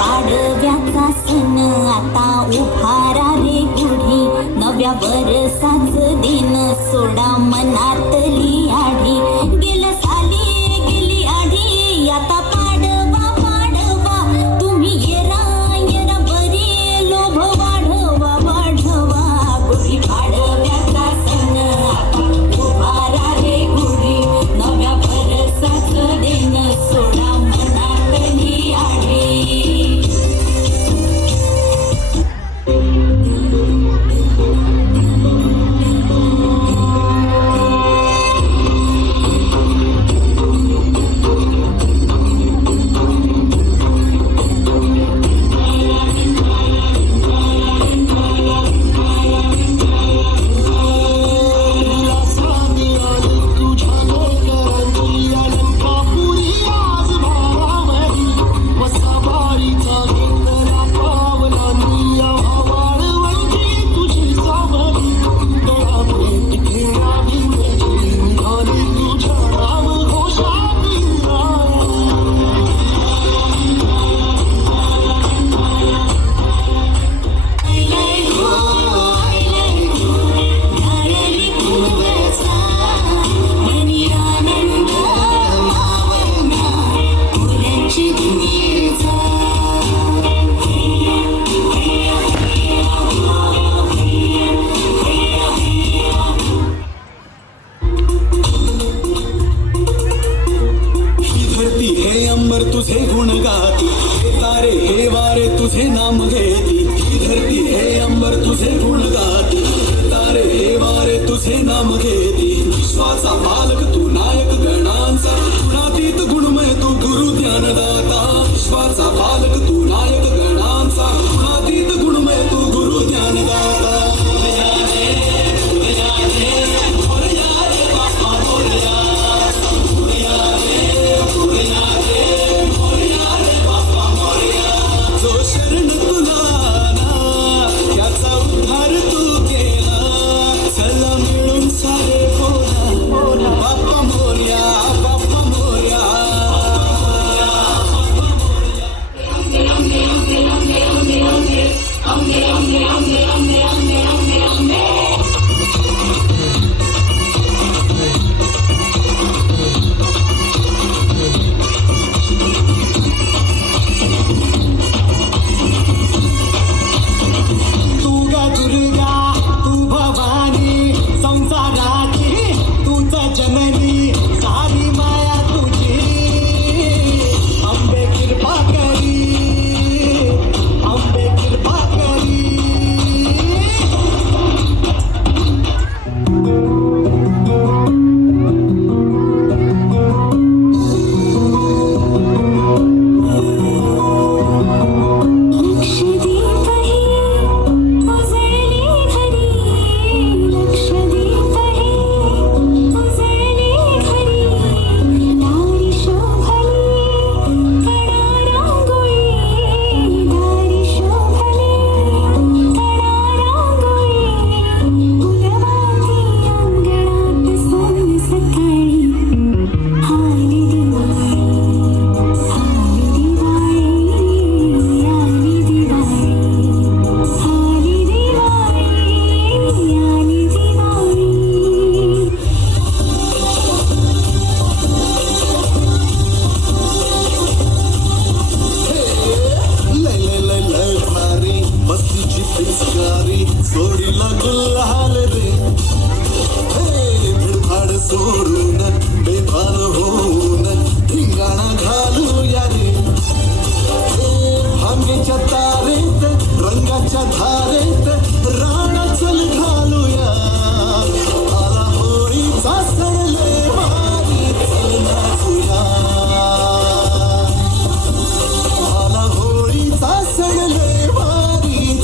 पाडव्याचा सण आता उभारा रे गुढी, नव्या वर्षाच दिन सोडा मनातली आढी. गेल्या साली गेली आढी, आता पाडवा पाडवा, तुम्ही येरा येरा बरी लोभ वाढवा वाढवा. गुढी पाडव्याचा सण आता उभारा रे गुढी, नव्या वर्षाच दिन सोडा मनातली आढी. तुझे गुण गाती, हे तारे हे वारे तुझे नाम घेती. ही धरती हे अंबर तुझे गुण गाती, हे तारे हे वारे तुझे नाम घेती. विश्वाचा पालक तू नायक गणांचा, गुणातीत गुणमय तू गुरु ज्ञानदाता. विश्वाचा पालक तू नायक गणांचा, गुणातीत गुणमय तू गुरु ज्ञानदाता.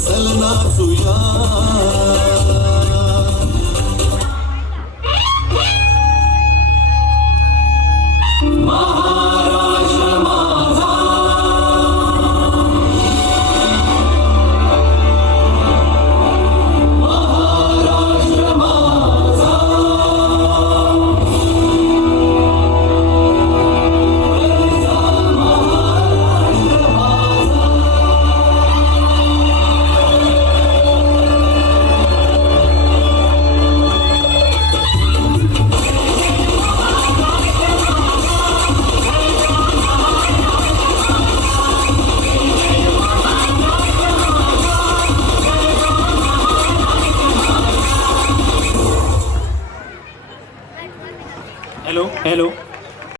चल नाचूया. हॅलो